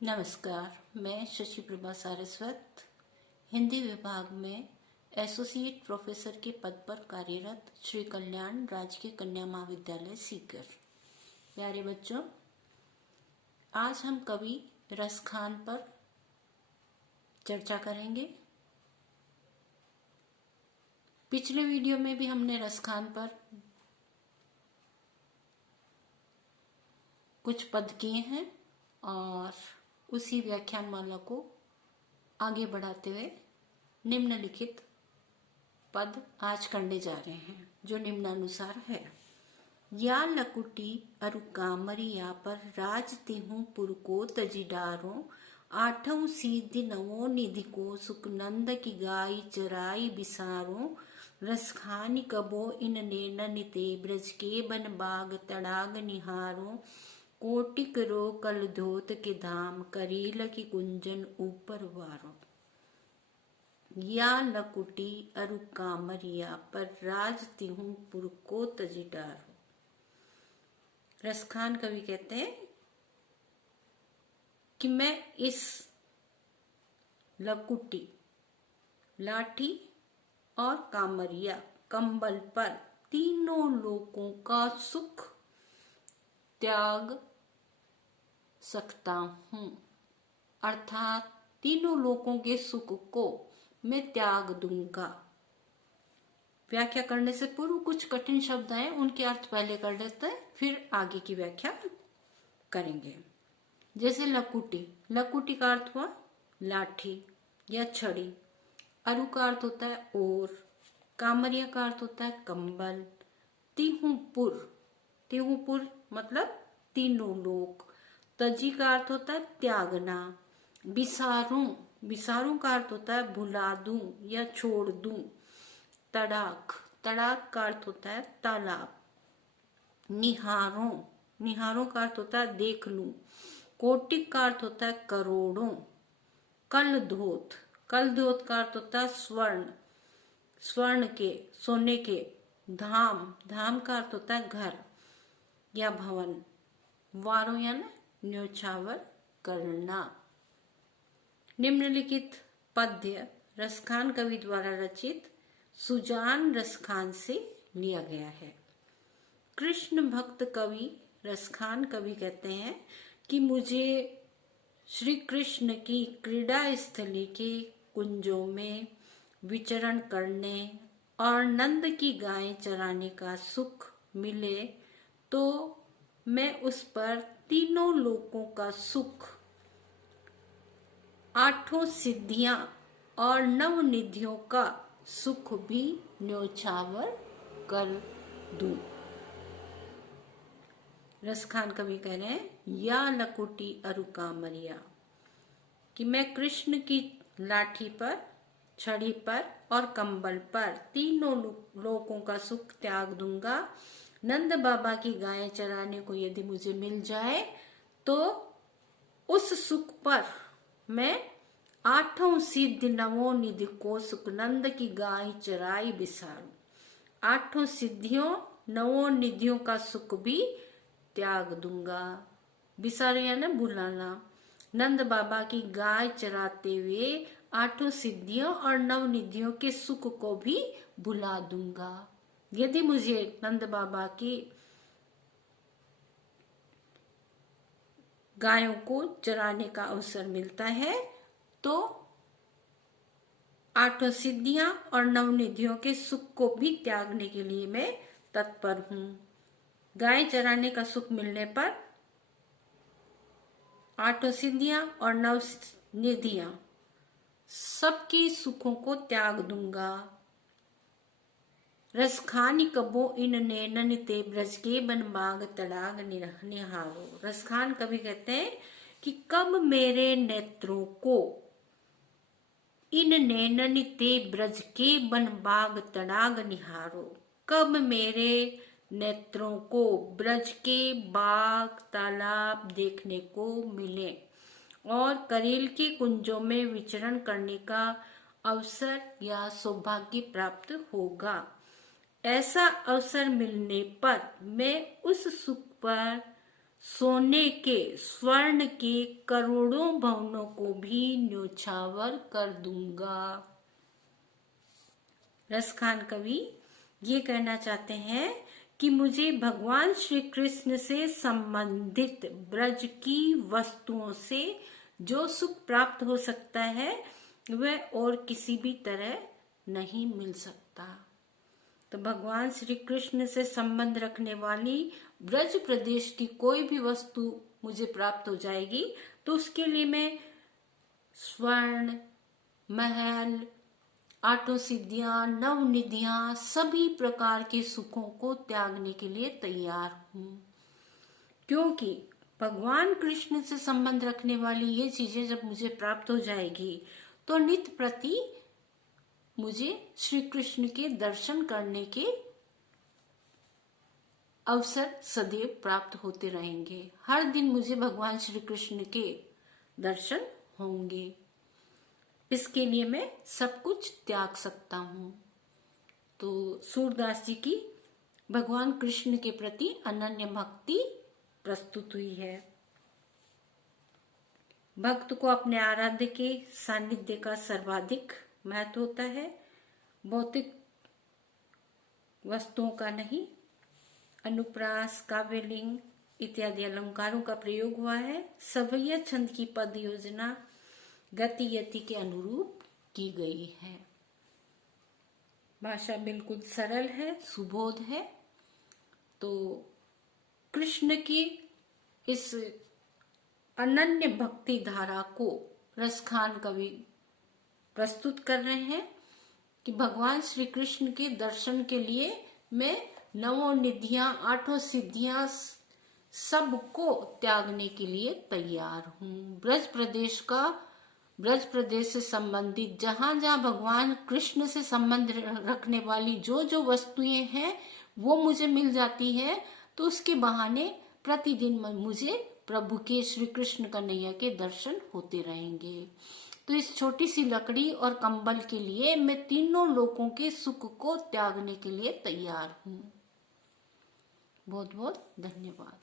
नमस्कार, मैं शशि प्रभा सारस्वत हिंदी विभाग में एसोसिएट प्रोफेसर के पद पर कार्यरत श्री कल्याण राजकीय कन्या महाविद्यालय सीकर। प्यारे बच्चों, आज हम कवि रसखान पर चर्चा करेंगे। पिछले वीडियो में भी हमने रसखान पर कुछ पद किए हैं और उसी व्याख्यानमाला को आगे बढ़ाते हुए निम्नलिखित पद आज करने जा रहे हैं, जो निम्नानुसार है। या लकुटी अरु कामरिया पर राज तिहु पुर को तजिडारो, आठों सीधि नवो निधि को सुखनंद की गाय चराई बिसारो, रसखानी कबो इन नेननिते ब्रज के बन बाग तड़ाग निहारो, कोटिक रो कल धोत के धाम करील की कुंजन ऊपर वारो। या लकुटी अरु कामरिया पर राज तिहु पुर को तजिडारो। रसखान कवि कहते हैं कि मैं इस लकुटी लाठी और कामरिया कंबल पर तीनों लोगों का सुख त्याग सकता हूं, अर्थात तीनों लोगों के सुख को मैं त्याग दूंगा। व्याख्या करने से पूर्व कुछ कठिन शब्द हैं, उनके अर्थ पहले कर लेते हैं, फिर आगे की व्याख्या करेंगे। जैसे लकुटी, लकुटी का अर्थ हुआ लाठी या छड़ी, अरु का अर्थ होता है ओर, कामरिया का अर्थ होता है कंबल, तिहुपुर, तिहुपुर मतलब तीनों लोग, तजी का अर्थ होता है त्यागना, बिसारूं, बिसारूं का अर्थ होता है भुला दूं या छोड़ दूं, तड़ाक, तड़ाक का अर्थ होता है तालाब, निहारों, निहारों का अर्थ होता है देख लूं, कोटिक का अर्थ होता है करोड़ों, कल धोत, कल धोत का अर्थ होता है स्वर्ण, स्वर्ण के, सोने के, धाम, धाम का अर्थ होता है घर या भवन, वारो यानी न्योछावर करना। निम्नलिखित पद्य रसखान कवि द्वारा रचित सुजान रसखान से लिया गया है। कृष्ण भक्त कवि रसखान कवि कहते हैं कि मुझे श्री कृष्ण की क्रीड़ा स्थली के कुंजों में विचरण करने और नंद की गायें चराने का सुख मिले तो मैं उस पर तीनों लोकों का सुख, आठों सिद्धियां और नव निधियों का सुख भी न्योछावर कर दूं। रसखान कवि कह रहे हैं, या लकुटी अरु कामरिया, कि मैं कृष्ण की लाठी पर, छड़ी पर और कंबल पर तीनों लोगों का सुख त्याग दूंगा। नंद बाबा की गायें चराने को यदि मुझे मिल जाए तो उस सुख पर मैं आठों सिद्ध नवों निधि को सुखनंद की गाय चराई बिसारूं, आठों सिद्धियों नवों निधियों का सुख भी त्याग दूंगा। बिसारे यानी बुलाना, नंद बाबा की गाय चराते हुए आठों सिद्धियों और नव निधियों के सुख को भी भुला दूंगा। यदि मुझे नंद बाबा की गायों को चराने का अवसर मिलता है तो आठों सिद्धियां और नवनिधियों के सुख को भी त्यागने के लिए मैं तत्पर हूं। गाय चराने का सुख मिलने पर आठों सिद्धियां और नव निधियां सबके सुखों को त्याग दूंगा। रसखानी कबो इन नैनन ते ब्रज के बन बाग तड़ाग निहारो। रसखान कवि कहते हैं कि कब मेरे नेत्रों को इन नैनन ते ब्रज के बन बाग तड़ाग निहारो, कब मेरे नेत्रों को ब्रज के बाग तालाब देखने को मिले और करील के कुंजों में विचरण करने का अवसर या सौभाग्य प्राप्त होगा। ऐसा अवसर मिलने पर मैं उस सुख पर सोने के स्वर्ण के करोड़ों भवनों को भी न्योछावर कर दूंगा। रसखान कवि ये कहना चाहते हैं कि मुझे भगवान श्री कृष्ण से संबंधित ब्रज की वस्तुओं से जो सुख प्राप्त हो सकता है वह और किसी भी तरह नहीं मिल सकता। तो भगवान श्री कृष्ण से संबंध रखने वाली ब्रज प्रदेश की कोई भी वस्तु मुझे प्राप्त हो जाएगी तो उसके लिए मैं स्वर्ण, महल, आठों सिद्धियां, नवनिधियां, सभी प्रकार के सुखों को त्यागने के लिए तैयार हूं, क्योंकि भगवान कृष्ण से संबंध रखने वाली ये चीजें जब मुझे प्राप्त हो जाएगी तो नित्य प्रति मुझे श्री कृष्ण के दर्शन करने के अवसर सदैव प्राप्त होते रहेंगे। हर दिन मुझे भगवान श्री कृष्ण के दर्शन होंगे। इसके लिए मैं सब कुछ त्याग सकता हूं। तो सूरदास जी की भगवान कृष्ण के प्रति अनन्य भक्ति प्रस्तुत हुई है। भक्त को अपने आराध्य के सानिध्य का सर्वाधिक महत्व होता है, भौतिक वस्तुओं का नहीं। अनुप्रास, काव्यलिंग इत्यादि अलंकारों का प्रयोग हुआ है। सवैया छंद की पद योजना गति यति के अनुरूप की गई है। भाषा बिल्कुल सरल है, सुबोध है। तो कृष्ण की इस अनन्य भक्ति धारा को रसखान कवि प्रस्तुत कर रहे हैं कि भगवान श्री कृष्ण के दर्शन के लिए मैं नवों निधियां, आठों सिद्धियां सबको त्यागने के लिए तैयार हूँ। ब्रज प्रदेश से संबंधित जहां जहां भगवान कृष्ण से संबंध रखने वाली जो जो वस्तुएं हैं वो मुझे मिल जाती है, तो उसके बहाने प्रतिदिन मुझे प्रभु के श्री कृष्ण कन्हैया के दर्शन होते रहेंगे। तो इस छोटी सी लकड़ी और कंबल के लिए मैं तीनों लोकों के सुख को त्यागने के लिए तैयार हूँ। बहुत बहुत धन्यवाद।